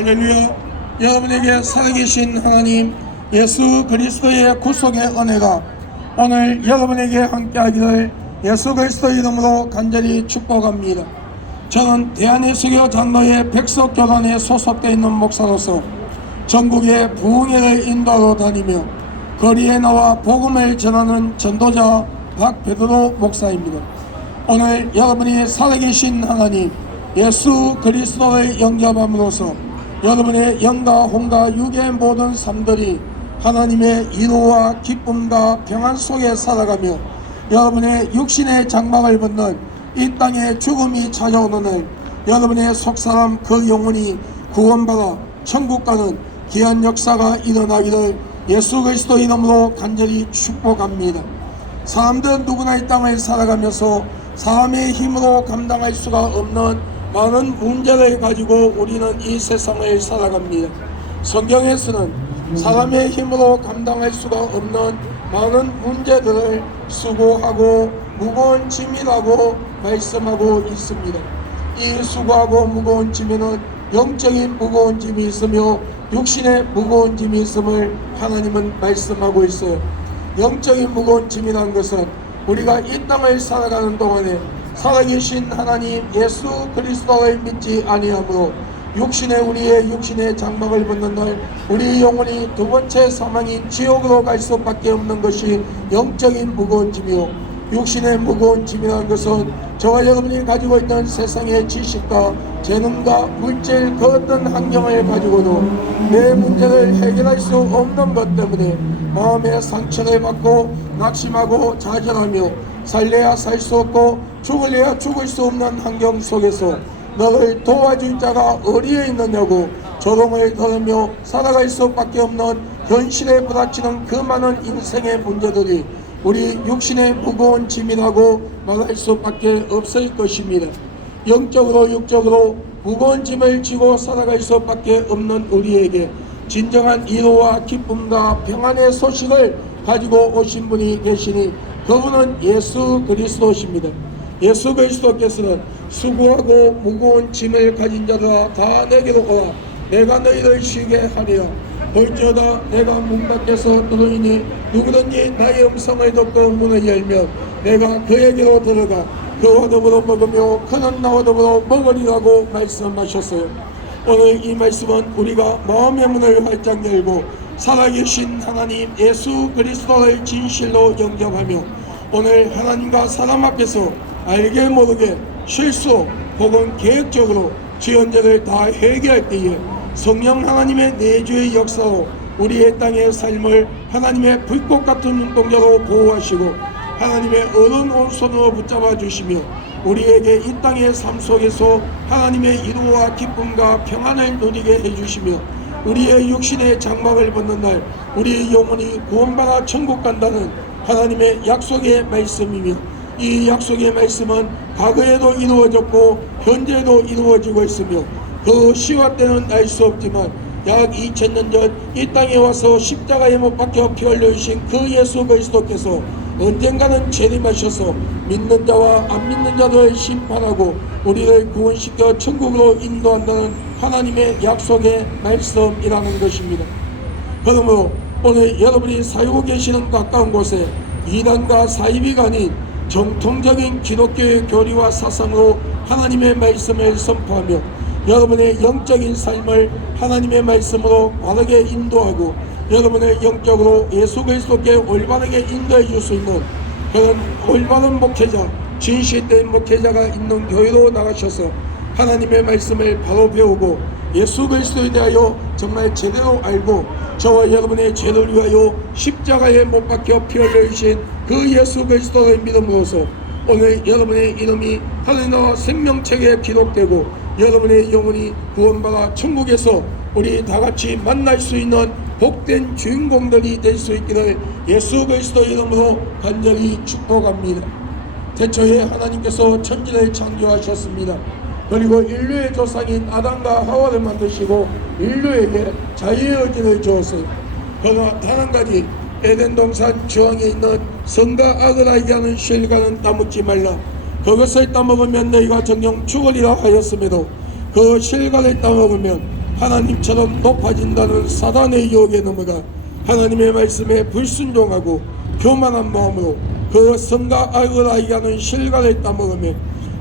할렐루야. 여러분에게 살아계신 하나님 예수 그리스도의 구속의 은혜가 오늘 여러분에게 함께하기를 예수 그리스도 이름으로 간절히 축복합니다. 저는 대한예수교 장로회 백석교단에 소속되어 있는 목사로서 전국의 부흥회를 인도하러 다니며 거리에 나와 복음을 전하는 전도자 박베드로 목사입니다. 오늘 여러분이 살아계신 하나님 예수 그리스도를 영접함으로써 여러분의 영과 혼과 육의 모든 삶들이 하나님의 위로와 기쁨과 평안 속에 살아가며 여러분의 육신의 장막을 벗는 이 땅의 죽음이 찾아오는 날 여러분의 속사람 그 영혼이 구원받아 천국 가는 귀한 역사가 일어나기를 예수 그리스도 이름으로 간절히 축복합니다. 사람들은 누구나 이 땅을 살아가면서 사람의 힘으로 감당할 수가 없는 많은 문제를 가지고 우리는 이 세상을 살아갑니다. 성경에서는 사람의 힘으로 감당할 수가 없는 많은 문제들을 수고하고 무거운 짐이라고 말씀하고 있습니다. 이 수고하고 무거운 짐에는 영적인 무거운 짐이 있으며 육신의 무거운 짐이 있음을 하나님은 말씀하고 있어요. 영적인 무거운 짐이라는 것은 우리가 이 땅을 살아가는 동안에 살아계신 하나님 예수 그리스도를 믿지 아니하므로 우리의 육신의 장막을 벗는 날 우리 영혼이 두 번째 사망인 지옥으로 갈 수밖에 없는 것이 영적인 무거운 짐이요, 육신의 무거운 짐이라는 것은 저와 여러분이 가지고 있는 세상의 지식과 재능과 물질 그 어떤 환경을 가지고도 내 문제를 해결할 수 없는 것 때문에 마음의 상처를 받고 낙심하고 좌절하며 살래야 살 수 없고 죽을래야 죽을 수 없는 환경 속에서 너를 도와줄 자가 어디에 있느냐고 조롱을 들으며 살아갈 수밖에 없는 현실에 부닥치는 그 많은 인생의 문제들이 우리 육신의 무거운 짐이라고 말할 수밖에 없을 것입니다. 영적으로 육적으로 무거운 짐을 지고 살아갈 수밖에 없는 우리에게 진정한 위로와 기쁨과 평안의 소식을 가지고 오신 분이 계시니 그분은 예수 그리스도십니다. 예수 그리스도께서는 수고하고 무거운 짐을 가진 자들아 다 내게로 오라 내가 너희를 쉬게 하리라. 볼지어다 내가 문 밖에서 들으니 누구든지 나의 음성을 듣고 문을 열면 내가 그에게로 들어가 그와 더불어 먹으며 그는 나와 더불어 먹으리라고 말씀하셨어요. 오늘 이 말씀은 우리가 마음의 문을 활짝 열고 살아계신 하나님 예수 그리스도를 진실로 영접하며 오늘 하나님과 사람 앞에서 알게 모르게 실수 혹은 계획적으로 지연죄를 다 회개할 때에 성령 하나님의 내주의 역사로 우리의 땅의 삶을 하나님의 불꽃 같은 눈동자로 보호하시고 하나님의 어른 오른손으로 붙잡아 주시며 우리에게 이 땅의 삶 속에서 하나님의 위로와 기쁨과 평안을 누리게 해주시며 우리의 육신의 장막을 벗는 날 우리의 영혼이 구원받아 천국 간다는 하나님의 약속의 말씀이며 이 약속의 말씀은 과거에도 이루어졌고 현재도 이루어지고 있으며 그 시와 때는 알 수 없지만 약 2000년 전 이 땅에 와서 십자가에 못 박혀 피 흘려주신 그 예수 그리스도께서 언젠가는 재림하셔서 믿는 자와 안 믿는 자들을 심판하고 우리를 구원시켜 천국으로 인도한다는 하나님의 약속의 말씀이라는 것입니다. 그러므로 오늘 여러분이 살고 계시는 가까운 곳에 이단과 사이비가 아닌 정통적인 기독교의 교리와 사상으로 하나님의 말씀을 선포하며 여러분의 영적인 삶을 하나님의 말씀으로 바르게 인도하고 여러분의 영적으로 예수 그리스도께 올바르게 인도해 줄 수 있는 그런 올바른 목회자, 진실된 목회자가 있는 교회로 나가셔서 하나님의 말씀을 바로 배우고 예수 그리스도에 대하여 정말 제대로 알고 저와 여러분의 죄를 위하여 십자가에 못 박혀 피 흘려주신 그 예수 그리스도를 믿음으로써 오늘 여러분의 이름이 하늘나라 생명책에 기록되고 여러분의 영혼이 구원받아 천국에서 우리 다같이 만날 수 있는 복된 주인공들이 될 수 있기를 예수 그리스도 이름으로 간절히 축복합니다. 태초에 하나님께서 천지를 창조하셨습니다. 그리고 인류의 조상인 아담과 하와를 만드시고 인류에게 자유의 의지를 주었어요. 그러나 단 한 가지 에덴 동산 저항에 있는 선과 악을 알게 하는 실과는 따먹지 말라. 그것을 따먹으면 너희가 정녕 죽으리라 하였음에도 그 실과를 따먹으면 하나님처럼 높아진다는 사단의 유혹에 넘어가 하나님의 말씀에 불순종하고 교만한 마음으로 그 선과 악을 알게 하는 실과를 따먹으며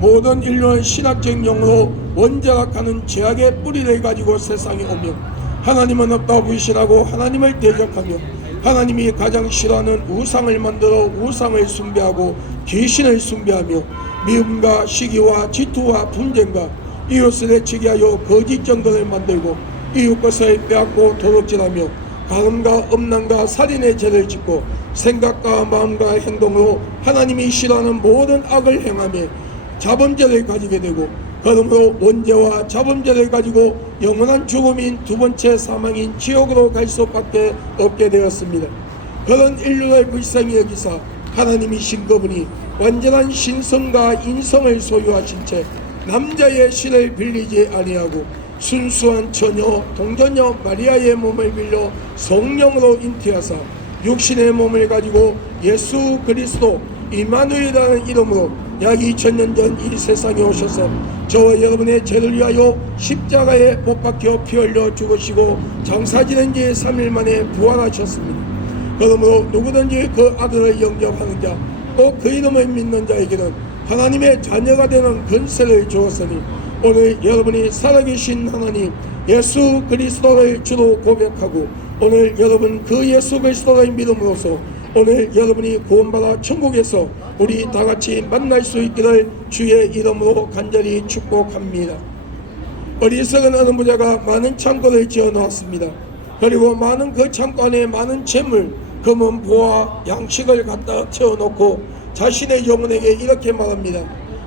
모든 인류는 신학적 용어로 원자락하는 죄악의 뿌리를 가지고 세상에 오며 하나님은 없다고 불신하고 하나님을 대적하며 하나님이 가장 싫어하는 우상을 만들어 우상을 숭배하고 귀신을 숭배하며 미움과 시기와 질투와 분쟁과 이웃을 해치게 하여 거짓 정권을 만들고 이웃 것을 빼앗고 도둑질하며 가늠과 음란과 살인의 죄를 짓고 생각과 마음과 행동으로 하나님이 싫어하는 모든 악을 행하며 자범죄를 가지게 되고 그러므로 원죄와 자범죄를 가지고 영원한 죽음인 두 번째 사망인 지옥으로 갈 수밖에 없게 되었습니다. 그런 인류를 불쌍히 여기사 하나님이신 그분이 완전한 신성과 인성을 소유하신 채 남자의 실을 빌리지 아니하고 순수한 처녀 동전녀 마리아의 몸을 빌려 성령으로 잉태하사 육신의 몸을 가지고 예수 그리스도 이마누엘이라는 이름으로 약 2000년 전 이 세상에 오셔서 저와 여러분의 죄를 위하여 십자가에 못 박혀 피 흘려 죽으시고 장사 지낸 지 3일 만에 부활하셨습니다. 그러므로 누구든지 그 아들을 영접하는 자 또 그 이름을 믿는 자에게는 하나님의 자녀가 되는 권세를 주었으니 오늘 여러분이 살아계신 하나님 예수 그리스도를 주로 고백하고 오늘 여러분 그 예수 그리스도를 믿음으로써 오늘 여러분이 구원받아 천국에서 우리 다같이 만날 수 있기를 주의 이름으로 간절히 축복합니다. 어리석은 어느 부자가 많은 창고를 지어 놓았습니다. 그리고 많은 그 창고 안에 많은 재물 금은 보화 양식을 갖다 채워놓고 자신의 영혼에게 이렇게 말합니다.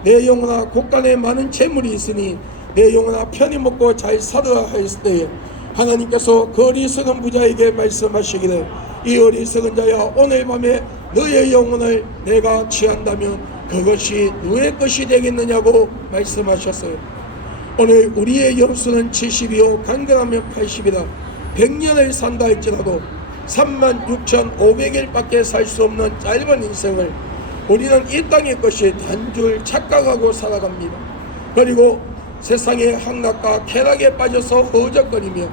내 영혼아 곳간에 많은 재물이 있으니 내 영혼아 편히 먹고 잘 살아라 하였을 때에 하나님께서 그 어리석은 부자에게 말씀하시기를 이 어리석은 자야 오늘 밤에 너의 영혼을 내가 취한다면 그것이 누구의 것이 되겠느냐고 말씀하셨어요. 오늘 우리의 영수는 70이요 간결하면 80이다. 100년을 산다 할지라도 36,500일밖에 살 수 없는 짧은 인생을 우리는 이 땅의 것이 단줄 착각하고 살아갑니다. 그리고 세상의 향락과 쾌락에 빠져서 허우적거리며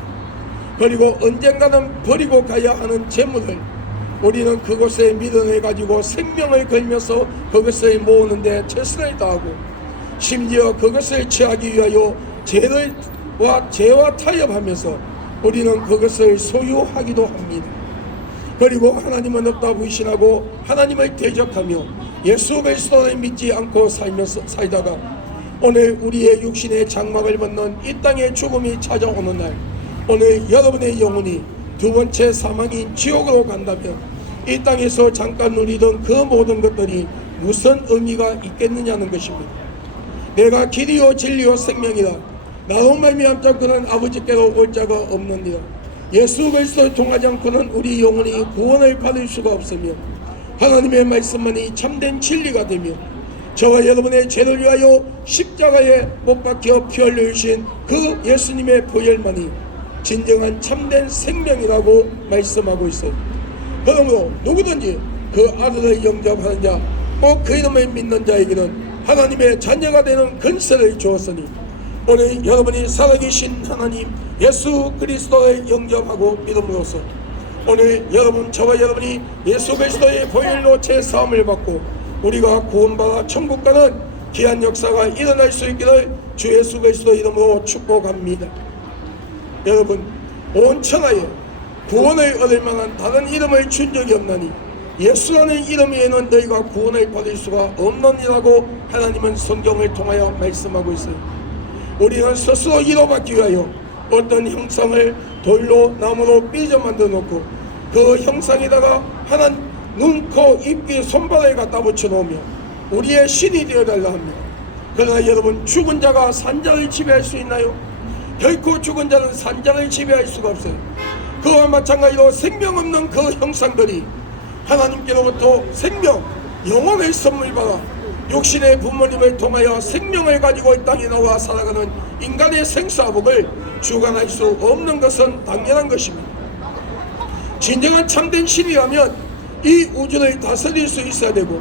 그리고 언젠가는 버리고 가야 하는 재물을 우리는 그것에 미련을 가지고 생명을 걸면서 그것을 모으는데 최선을 다하고 심지어 그것을 취하기 위하여 죄와 타협하면서 우리는 그것을 소유하기도 합니다. 그리고 하나님은 없다 불신하고 하나님을 대적하며 예수 그리스도를 믿지 않고 살다가 오늘 우리의 육신의 장막을 벗는 이 땅의 죽음이 찾아오는 날 오늘 여러분의 영혼이 두 번째 사망인 지옥으로 간다면 이 땅에서 잠깐 누리던 그 모든 것들이 무슨 의미가 있겠느냐는 것입니다. 내가 길이요 진리요 생명이라 나로 말미암자 그는 아버지께로 올 자가 없느니라. 예수 그리스도를 통하지 않고는 우리 영혼이 구원을 받을 수가 없으며 하나님의 말씀만이 참된 진리가 되며 저와 여러분의 죄를 위하여 십자가에 못 박혀 피 흘려 주신 그 예수님의 보혈만이 진정한 참된 생명이라고 말씀하고 있어요. 그러므로 누구든지 그 아들을 영접하는 자 꼭 그 이름을 믿는 자에게는 하나님의 자녀가 되는 권세를 주었으니 오늘 여러분이 살아계신 하나님 예수 그리스도를 영접하고 믿음으로써 오늘 여러분 저와 여러분이 예수 그리스도의 보혈로 제사함을 받고 우리가 구원받아 천국 가는 귀한 역사가 일어날 수 있기를 주 예수 그리스도 이름으로 축복합니다. 여러분 온 천하에 구원을 얻을 만한 다른 이름을 준 적이 없나니 예수라는 이름 외에는 너희가 구원을 받을 수가 없느니라고 하나님은 성경을 통하여 말씀하고 있어요. 우리는 스스로 위로받기 위하여 어떤 형상을 돌로 나무로 삐져 만들어 놓고 그 형상에다가 하나님 눈, 코, 입, 귀, 손발을 갖다 붙여 놓으며 우리의 신이 되어달라 합니다. 그러나 여러분 죽은 자가 산자를 지배할 수 있나요? 결코 죽은 자는 산자를 지배할 수가 없어요. 그와 마찬가지로 생명 없는 그 형상들이 하나님께로부터 생명, 영혼을 선물 받아 육신의 부모님을 통하여 생명을 가지고 이 땅에 나와 살아가는 인간의 생사복을 주관할 수 없는 것은 당연한 것입니다. 진정한 참된 신이라면 이 우주를 다스릴 수 있어야 되고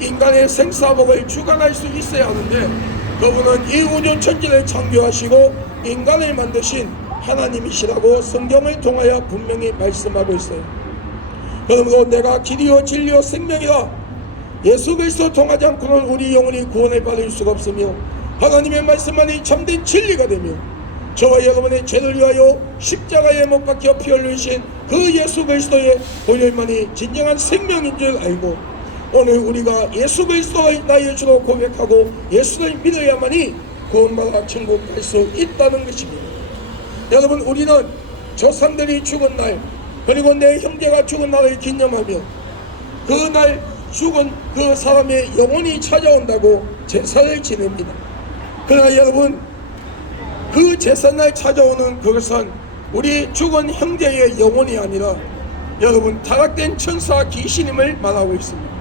인간의 생사복을 주관할 수 있어야 하는데 그분은 이 우주 천지를 창조하시고 인간을 만드신 하나님이시라고 성경을 통하여 분명히 말씀하고 있어요. 그러므로 내가 길이요 진리요 생명이라 예수 그리스도 통하지 않고는 우리 영혼이 구원을 받을 수가 없으며 하나님의 말씀만이 참된 진리가 되며 저와 여러분의 죄를 위하여 십자가에 못 박혀 피 흘리신 그 예수 그리스도의 보혈만이 진정한 생명인 줄 알고 오늘 우리가 예수 그리스도가 나의 주로 고백하고 예수를 믿어야만이 구원받아 천국 갈 수 있다는 것입니다. 여러분, 우리는 조상들이 죽은 날 그리고 내 형제가 죽은 날을 기념하며 그날 죽은 그 사람의 영혼이 찾아온다고 제사를 지냅니다. 그러나 여러분, 그 제사날 찾아오는 그것은 우리 죽은 형제의 영혼이 아니라 여러분 타락된 천사 귀신임을 말하고 있습니다.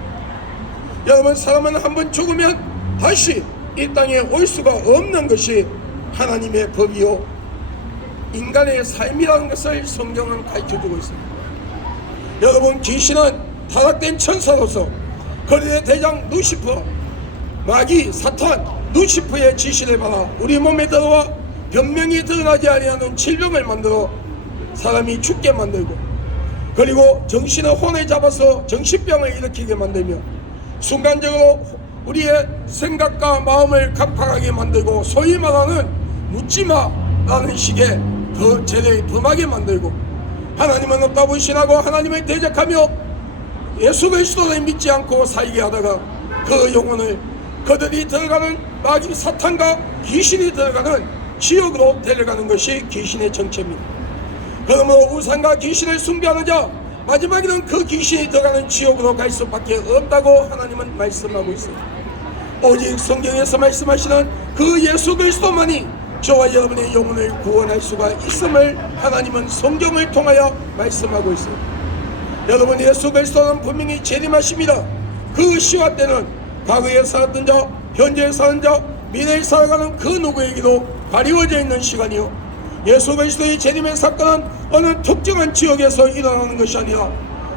여러분, 사람은 한번 죽으면 다시 이 땅에 올 수가 없는 것이 하나님의 법이요 인간의 삶이라는 것을 성경은 가르쳐주고 있습니다. 여러분, 귀신은 타락된 천사로서 거리의 대장 루시퍼, 마귀, 사탄, 루시퍼의 지시를 받아 우리 몸에 들어와 변명이 드러나지 아니하는 질병을 만들어 사람이 죽게 만들고 그리고 정신의 혼을 잡아서 정신병을 일으키게 만들며 순간적으로 우리의 생각과 마음을 각박하게 만들고 소위 말하는 묻지마라는 식의 그 죄를 범하게 만들고 하나님은 없다고 신하고 하나님을 대적하며 예수 그리스도를 믿지 않고 살게 하다가 그 영혼을 그들이 들어가는 마귀 사탄과 귀신이 들어가는 지옥으로 데려가는 것이 귀신의 정체입니다. 그러므로 우상과 귀신을 숭배하는 자 마지막에는 그 귀신이 들어가는 지옥으로 갈 수밖에 없다고 하나님은 말씀하고 있어요. 오직 성경에서 말씀하시는 그 예수 그리스도만이 저와 여러분의 영혼을 구원할 수가 있음을 하나님은 성경을 통하여 말씀하고 있어요. 여러분, 예수 그리스도는 분명히 재림하십니다. 그 시와 때는 과거에 살았던 자, 현재에 사는 자, 미래에 살아가는 그 누구에게도 가리워져 있는 시간이요, 예수 그리스도의 재림의 사건은 어느 특정한 지역에서 일어나는 것이 아니라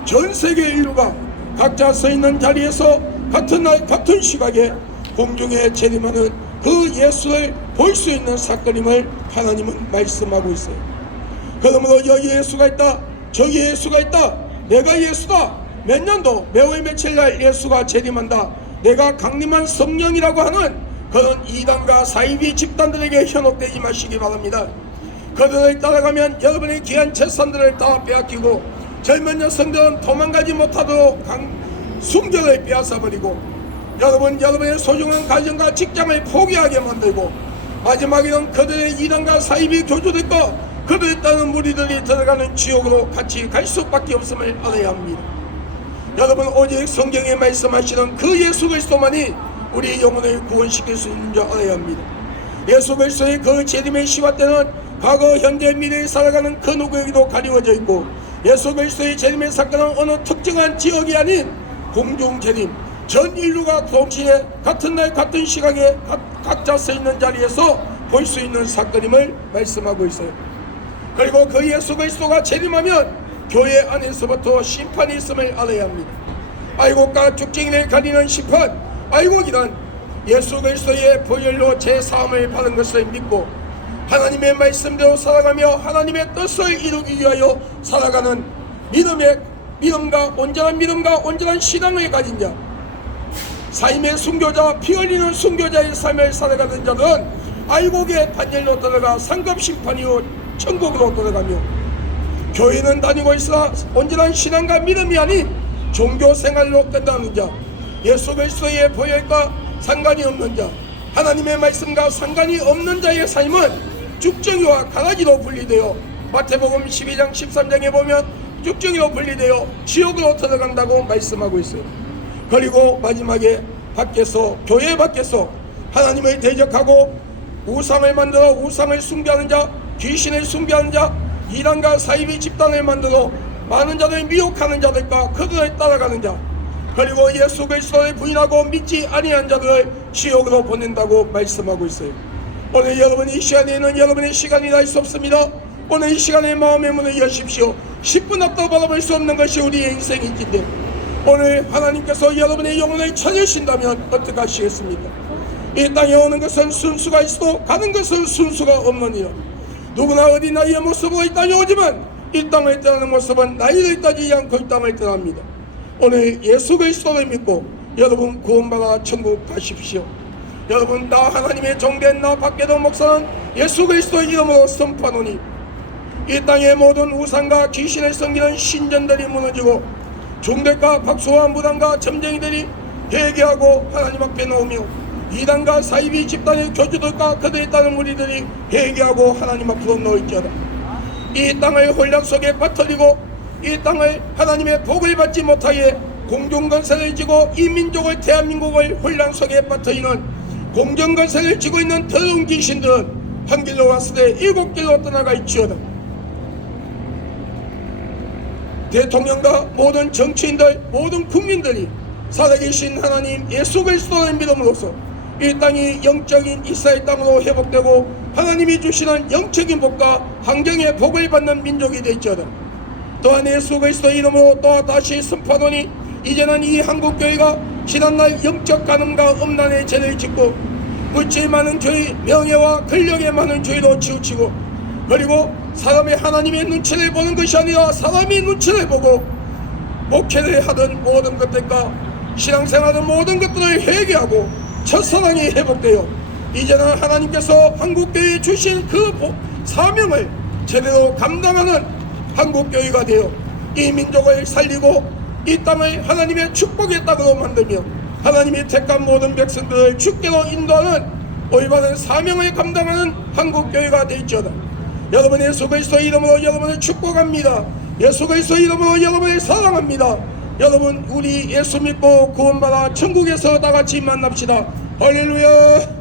전 세계 인류가 각자 서 있는 자리에서 같은 날 같은 시각에 공중에 재림하는 그 예수를 볼 수 있는 사건임을 하나님은 말씀하고 있어요. 그러므로 여기 예수가 있다, 저기 예수가 있다, 내가 예수다, 몇 년도 매월 며칠 날 예수가 재림한다, 내가 강림한 성령이라고 하는 그런 이단과 사이비 집단들에게 현혹되지 마시기 바랍니다. 그들을 따라가면 여러분의 귀한 재산들을 다 빼앗기고 젊은 여성들은 도망가지 못하도록 순결을 빼앗아버리고 여러분의 소중한 가정과 직장을 포기하게 만들고 마지막에는 그들의 이단과 사이비 교주들과 그들을 따르는 무리들이 들어가는 지옥으로 같이 갈 수밖에 없음을 알아야 합니다. 여러분, 오직 성경에 말씀하시는 그 예수 그리스도만이 우리 영혼을 구원시킬 수 있는 줄 알아야 합니다. 예수 그리스도의 그 재림의 시와 때는 과거, 현재, 미래에 살아가는 그 누구에게도 가리워져 있고 예수 그리스도의 재림의 사건은 어느 특정한 지역이 아닌 공중 재림, 전 인류가 동시에 같은 날 같은 시각에 각자 서 있는 자리에서 볼 수 있는 사건임을 말씀하고 있어요. 그리고 그 예수 그리스도가 재림하면 교회 안에서부터 심판이 있음을 알아야 합니다. 알곡과 쭉쟁이를 가리는 심판, 알곡이란 예수 그리스도의 보혈로 제사함을 받은 것을 믿고 하나님의 말씀대로 살아가며 하나님의 뜻을 이루기 위하여 살아가는 온전한 믿음과 온전한 신앙을 가진 자, 삶의 순교자, 피 흘리는 순교자의 삶을 살아가는 자들은 알곡의 반열로 들어가 상급심판 이후 천국으로 들어가며 교회는 다니고 있으나 온전한 신앙과 믿음이 아닌 종교생활로 끝나는 자, 예수 그리스도의 보혈과 상관이 없는 자, 하나님의 말씀과 상관이 없는 자의 삶은 쭉정이와 가라지로 분리되어 마태복음 12장 13장에 보면 쭉정이로 분리되어 지옥으로 들어간다고 말씀하고 있어요. 그리고 마지막에 밖에서, 교회 밖에서 하나님을 대적하고 우상을 만들어 우상을 숭배하는 자, 귀신을 숭배하는 자, 이단과 사이비 집단을 만들어 많은 자를 미혹하는 자들과 그들을 따라가는 자, 그리고 예수 그리스도를 부인하고 믿지 아니한 자들을 지옥으로 보낸다고 말씀하고 있어요. 오늘 여러분 이 시간에는 여러분의 시간이 날 수 없습니다. 오늘 이 시간에 마음의 문을 여십시오. 10분 앞도 바라볼 수 없는 것이 우리의 인생인데 오늘 하나님께서 여러분의 영혼을 찾으신다면 어떻게 하시겠습니까? 이 땅에 오는 것은 순수가 있어도 가는 것은 순수가 없느니라. 누구나 어디 나이의 모습으로 이 땅에 오지만 이 땅을 떠나는 모습은 나이를 따지지 않고 이 땅을 떠납니다. 오늘 예수 그리스도를 믿고 여러분 구원받아 천국 가십시오. 여러분, 나 하나님의 종된 나 박계도 목사는 예수 그리스도의 이름으로 선포하노니 이 땅의 모든 우상과 귀신을 섬기는 신전들이 무너지고 중대과 박수와 무당과 점쟁이들이 회개하고 하나님 앞에 나오며 이단과 사이비 집단의 교주들과 그들이 따른 무리들이 회개하고 하나님 앞으로 놓일지어다. 이 땅을 혼란 속에 빠뜨리고 이 땅을 하나님의 복을 받지 못하게 공중건설을 지고 이 민족을 대한민국을 혼란 속에 빠뜨리는 공중건설을 지고 있는 더러운 귀신들은 한 길로 왔을 때 7길로 떠나가 있지어다. 대통령과 모든 정치인들, 모든 국민들이 살아계신 하나님 예수 그리스도를 믿음으로써 이 땅이 영적인 이스라엘 땅으로 회복되고 하나님이 주시는 영적인 복과 환경의 복을 받는 민족이 되지어다. 또한 예수 그리스도의 이름으로 또 다시 선포하노니 이제는 이 한국교회가 지난날 영적 간음과 음란의 죄를 짓고 물질 많은 죄의 명예와 권력에 많은 죄로 치우치고 그리고 사람의 하나님의 눈치를 보는 것이 아니라 사람이 눈치를 보고 목회를 하던 모든 것들과 신앙생활하는 모든 것들을 회개하고 첫사랑이 회복되어 이제는 하나님께서 한국교회에 주신 그 사명을 제대로 감당하는 한국교회가 되어 이 민족을 살리고 이 땅을 하나님의 축복의 땅으로 만들며 하나님이 택한 모든 백성들을 주께로 인도하는 올바른 사명을 감당하는 한국교회가 되지어다. 여러분, 예수 그리스도의 이름으로 여러분을 축복합니다. 예수 그리스도의 이름으로 여러분을 사랑합니다. 여러분, 우리 예수 믿고 구원받아 천국에서 다같이 만납시다. 할렐루야.